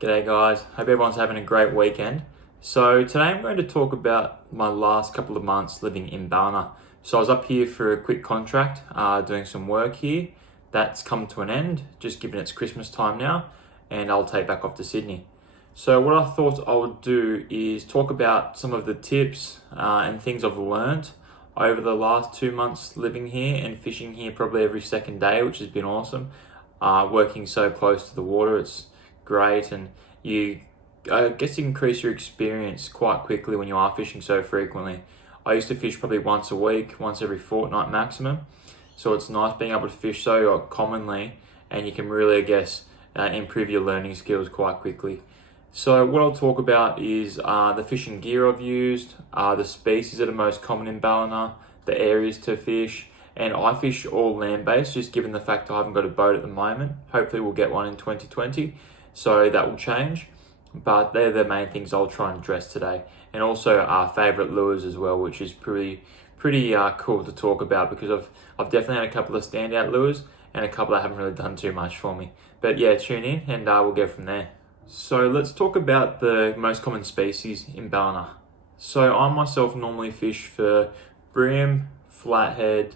G'day guys, hope everyone's having a great weekend. So today I'm going to talk about my last couple of months living in Ballina. So I was up here for a quick contract, doing some work here. That's come to an end, just given it's Christmas time now, and I'll take back off to Sydney. So what I thought I would do is talk about some of the tips and things I've learned over the last 2 months living here and fishing here probably every second day, which has been awesome. Working so close to the water, it's great, and I guess you increase your experience quite quickly when you are fishing so frequently. I used to fish probably once a week, once every fortnight maximum, so it's nice being able to fish so commonly, and you can really, improve your learning skills quite quickly. So what I'll talk about is the fishing gear I've used, the species that are most common in Ballina, the areas to fish, and I fish all land-based, just given the fact I haven't got a boat at the moment. Hopefully we'll get one in 2020. So that will change, but they're the main things I'll try and address today. And also our favourite lures as well, which is pretty cool to talk about, because I've definitely had a couple of standout lures and a couple that haven't really done too much for me. But yeah, tune in and we'll go from there. So let's talk about the most common species in Ballina. So I myself normally fish for bream, flathead,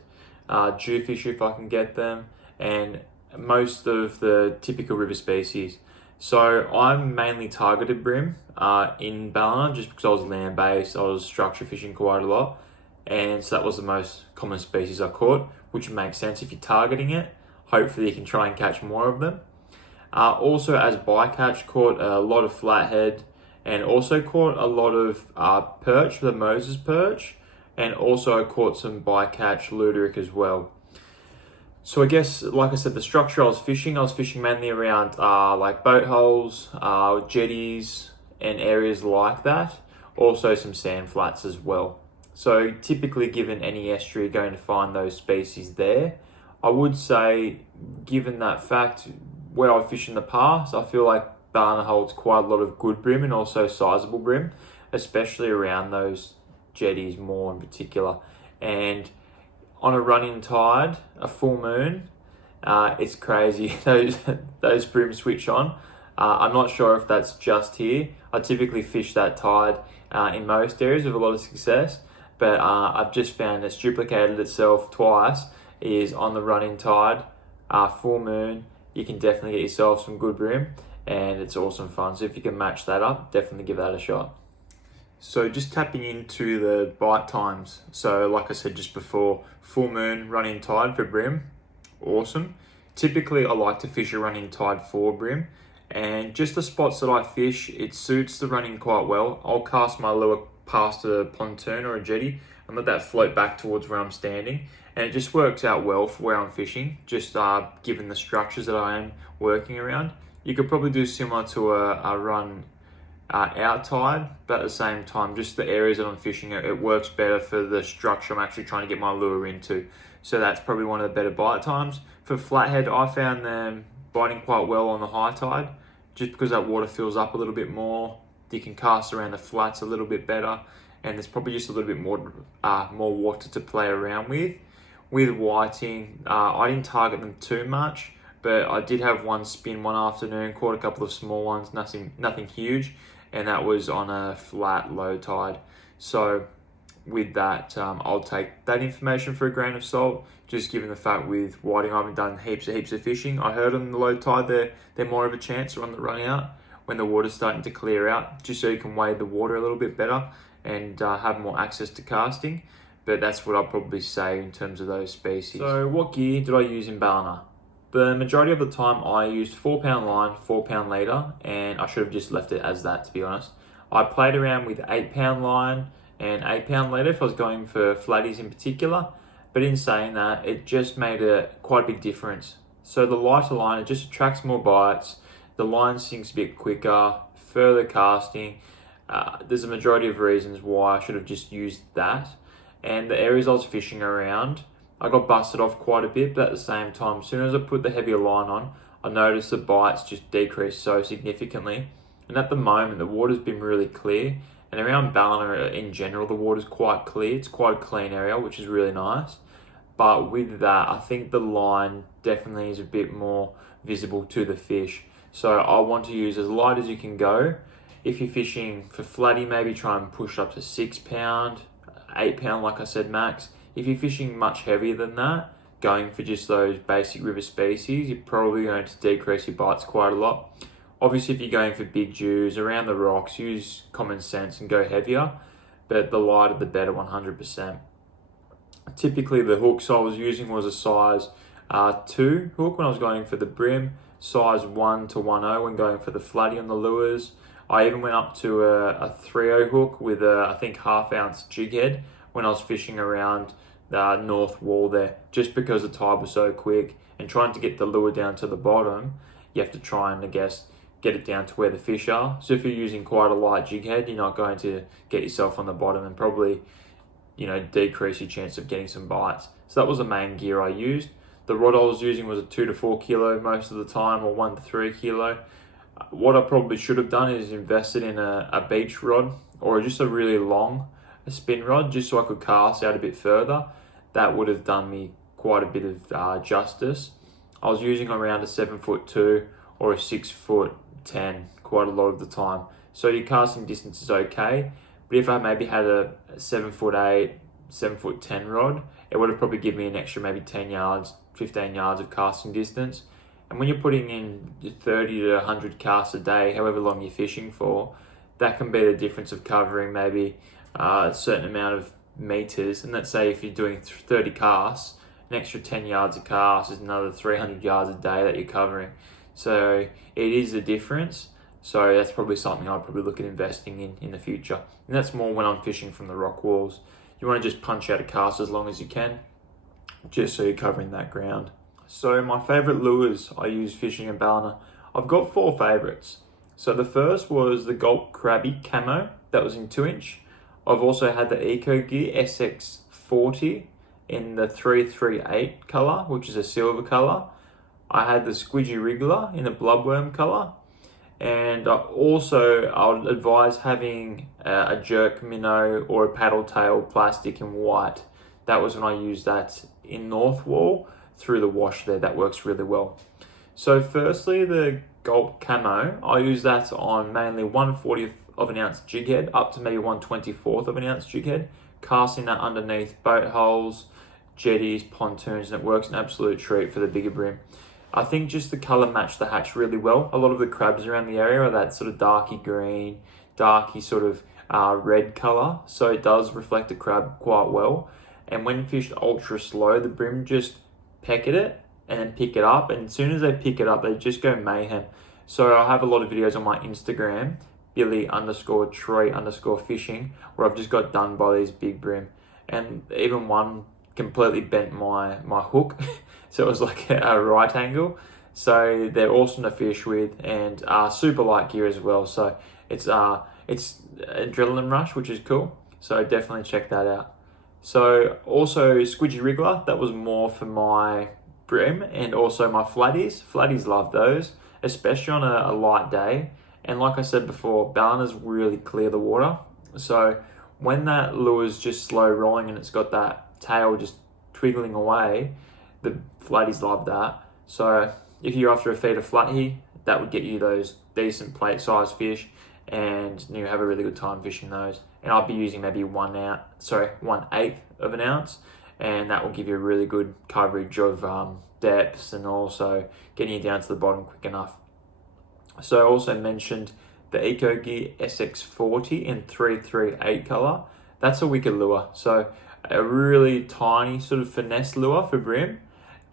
jewfish if I can get them, and most of the typical river species. So I'm mainly targeted bream in Ballina just because I was land-based. I was structure fishing quite a lot, and so that was the most common species I caught, which makes sense. If you're targeting it, hopefully you can try and catch more of them. Also as bycatch, caught a lot of flathead, and also caught a lot of perch, the Moses perch, and also I caught some bycatch luderick as well. So I guess, like I said, the structure I was fishing mainly around like boat holes, jetties, and areas like that. Also some sand flats as well. So typically, given any estuary, you're going to find those species there. I would say, given that fact, where I fished in the past, I feel like Ballina holds quite a lot of good bream and also sizable bream, especially around those jetties more in particular. And on a running tide, a full moon, it's crazy. Those bream switch on. I'm not sure if that's just here. I typically fish that tide in most areas with a lot of success, but I've just found it's duplicated itself twice. Is on the running tide, full moon, you can definitely get yourself some good bream, and it's awesome fun. So if you can match that up, definitely give that a shot. So just tapping into the bite times. So like I said just before, full moon, running tide for bream, awesome. Typically I like to fish a running tide for bream, and just the spots that I fish, it suits the running quite well. I'll cast my lure past a pontoon or a jetty and let that float back towards where I'm standing, and it just works out well for where I'm fishing, just given the structures that I am working around. You could probably do similar to a run out tide, but at the same time, just the areas that I'm fishing, it works better for the structure I'm actually trying to get my lure into. So that's probably one of the better bite times. For flathead, I found them biting quite well on the high tide, just because that water fills up a little bit more. You can cast around the flats a little bit better, and there's probably just a little bit more water to play around with. With whiting, I didn't target them too much, but I did have one spin one afternoon, caught a couple of small ones, nothing huge, and that was on a flat low tide. So with that, I'll take that information for a grain of salt, just given the fact with whiting I haven't done heaps of fishing. I heard on the low tide they're more of a chance, or on the run out when the water's starting to clear out, just so you can wade the water a little bit better and have more access to casting. But that's what I'll probably say in terms of those species. So what gear did I use in Ballina? The majority of the time I used 4-pound line, 4-pound leader, and I should have just left it as that, to be honest. I played around with 8-pound line and 8-pound leader if I was going for flatties in particular, but in saying that, it just made quite a big difference. So the lighter line, it just attracts more bites, the line sinks a bit quicker, further casting. There's a majority of reasons why I should have just used that. And the areas I was fishing around, I got busted off quite a bit, but at the same time, as soon as I put the heavier line on, I noticed the bites just decreased so significantly. And at the moment, the water's been really clear, and around Ballina in general, the water's quite clear. It's quite a clean area, which is really nice. But with that, I think the line definitely is a bit more visible to the fish. So I want to use as light as you can go. If you're fishing for flatty, maybe try and push up to 6 pound, 8 pound, like I said, max. If you're fishing much heavier than that, going for just those basic river species, you're probably going to decrease your bites quite a lot. Obviously, if you're going for big Jews around the rocks, use common sense and go heavier, but the lighter the better, 100%. Typically, the hooks I was using was a size 2 hook when I was going for the brim, size 1 to 1.0 when going for the flatty on the lures. I even went up to a 3.0 hook with a, I think, half-ounce jig head when I was fishing around the north wall there, just because the tide was so quick. And trying to get the lure down to the bottom, you have to try and, I guess, get it down to where the fish are. So if you're using quite a light jig head, you're not going to get yourself on the bottom and probably, decrease your chance of getting some bites. So that was the main gear I used. The rod I was using was a 2 to 4 kilo most of the time, or 1 to 3 kilo. What I probably should have done is invested in a beach rod or just a really long spin rod, just so I could cast out a bit further. That would have done me quite a bit of justice. I was using around a 7'2" or a 6'10" quite a lot of the time. So your casting distance is okay. But if I maybe had a 7'8", 7'10" rod, it would have probably given me an extra maybe 10 yards, 15 yards of casting distance. And when you're putting in 30 to 100 casts a day, however long you're fishing for, that can be the difference of covering maybe a certain amount of meters. And let's say if you're doing 30 casts, an extra 10 yards a cast is another 300 yards a day that you're covering. So it is a difference. So that's probably something I'd probably look at investing in the future. And that's more when I'm fishing from the rock walls. You want to just punch out a cast as long as you can, just so you're covering that ground. So my favourite lures I use fishing in Ballina, I've got 4 favourites. So the first was the Gulp Crabby Camo, that was in 2-inch. I've also had the Eco Gear SX40 in the 338 colour, which is a silver colour. I had the Squidgy Wriggler in the bloodworm colour. And I would advise having a jerk minnow or a paddle tail plastic in white. That was when I used that in North Wall through the wash there. That works really well. So firstly, the Gulp Camo, I use that on mainly 1/40th of an ounce jig head up to maybe 1/24th of an ounce jig head, casting that underneath boat hulls, jetties, pontoons, and it works an absolute treat for the bigger brim. I think just the colour matched the hatch really well. A lot of the crabs around the area are that sort of darky green, darky sort of red colour, so it does reflect the crab quite well. And when fished ultra slow, the brim just peck at it and then pick it up, and as soon as they pick it up, they just go mayhem. So I have a lot of videos on my Instagram, Billy_Troy_fishing, where I've just got done by these big brim. And even one completely bent my hook, so it was like a right angle. So they're awesome to fish with, and super light gear as well. So it's adrenaline rush, which is cool. So definitely check that out. So also Squidgy Wriggler, that was more for my brim, and also my flatties. Flatties love those, especially on a light day. And like I said before, Ballina's really clear the water. So when that lure's just slow rolling and it's got that tail just twiggling away, the flatties love that. So if you're after a feed of flatty, that would get you those decent plate size fish, and you have a really good time fishing those. And I'll be using maybe 1/8 of an ounce, and that will give you a really good coverage of depths, and also getting you down to the bottom quick enough. So I also mentioned the Eco Gear SX40 in 338 colour. That's a wicked lure. So a really tiny sort of finesse lure for brim.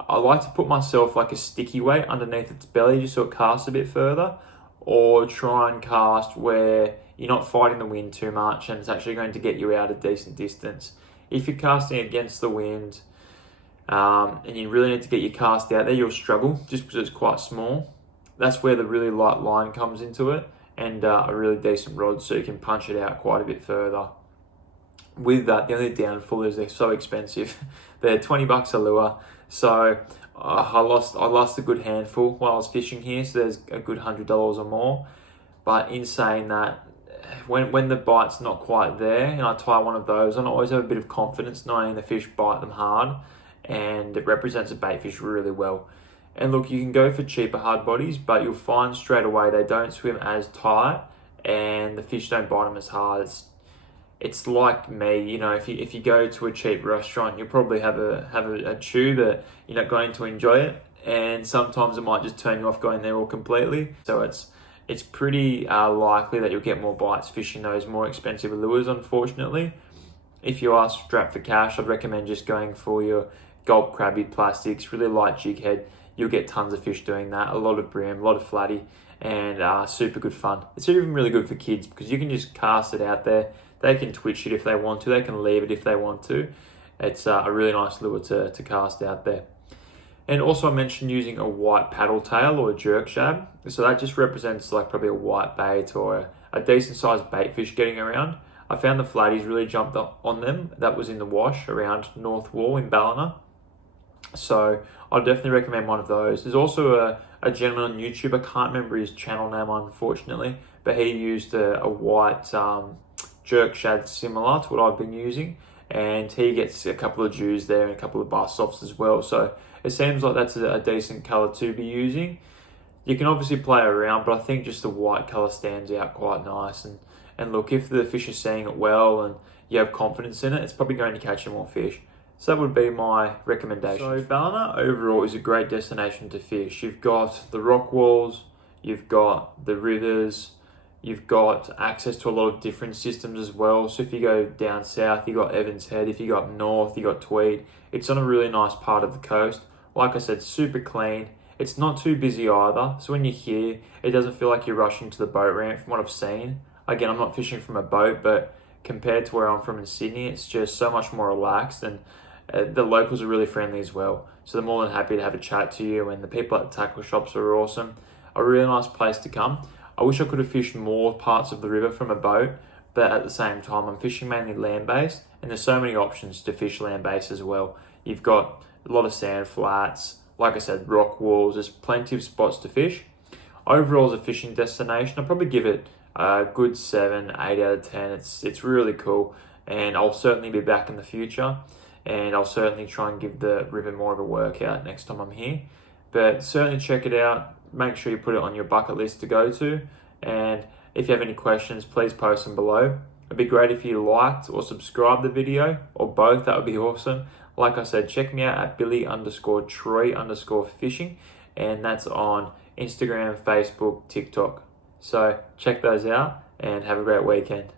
I like to put myself like a sticky weight underneath its belly just so it casts a bit further, or try and cast where you're not fighting the wind too much and it's actually going to get you out a decent distance. If you're casting against the wind and you really need to get your cast out there, you'll struggle just because it's quite small. That's where the really light line comes into it, and a really decent rod so you can punch it out quite a bit further. With that, the only downfall is they're so expensive. They're $20 a lure. So I lost a good handful while I was fishing here, so there's a good $100 or more. But in saying that, when the bite's not quite there and I tie one of those, I always have a bit of confidence knowing the fish bite them hard, and it represents a bait fish really well. And look, you can go for cheaper hard bodies, but you'll find straight away they don't swim as tight and the fish don't bite them as hard. It's like me, you know, if you go to a cheap restaurant, you'll probably have a chew, but you're not going to enjoy it. And sometimes it might just turn you off going there all completely. So it's pretty likely that you'll get more bites fishing those more expensive lures, unfortunately. If you are strapped for cash, I'd recommend just going for your gulp crabby plastics, really light jig head. You'll get tons of fish doing that, a lot of brim, a lot of flatty, and super good fun. It's even really good for kids because you can just cast it out there. They can twitch it if they want to, they can leave it if they want to. It's a really nice lure to cast out there. And also I mentioned using a white paddle tail or a jerk shad. So that just represents like probably a white bait or a decent sized bait fish getting around. I found the flatties really jumped up on them. That was in the wash around North Wall in Ballina. So I'd definitely recommend one of those. There's also a gentleman on YouTube, I can't remember his channel name unfortunately, but he used a white jerk shad similar to what I've been using, and he gets a couple of Jews there and a couple of bust offs as well. So it seems like that's a decent colour to be using. You can obviously play around, but I think just the white colour stands out quite nice. And look, if the fish are seeing it well and you have confidence in it, it's probably going to catch you more fish. So that would be my recommendation. So Ballina overall is a great destination to fish. You've got the rock walls, you've got the rivers, you've got access to a lot of different systems as well. So if you go down south, you got Evans Head. If you go up north, you got Tweed. It's on a really nice part of the coast. Like I said, super clean. It's not too busy either. So when you're here, it doesn't feel like you're rushing to the boat ramp from what I've seen. Again, I'm not fishing from a boat, but compared to where I'm from in Sydney, it's just so much more relaxed, and the locals are really friendly as well. So they're more than happy to have a chat to you, and the people at the tackle shops are awesome. A really nice place to come. I wish I could have fished more parts of the river from a boat, but at the same time, I'm fishing mainly land-based, and there's so many options to fish land-based as well. You've got a lot of sand flats, like I said, rock walls. There's plenty of spots to fish. Overall, as a fishing destination, I'd probably give it a good 7, 8 out of 10. It's really cool, and I'll certainly be back in the future, and I'll certainly try and give the river more of a workout next time I'm here. But certainly check it out. Make sure you put it on your bucket list to go to, and if you have any questions, please post them below. It'd be great if you liked or subscribed the video, or both. That would be awesome. Like I said, check me out at Billy_Troy_fishing, and that's on Instagram, Facebook, TikTok. So check those out and have a great weekend.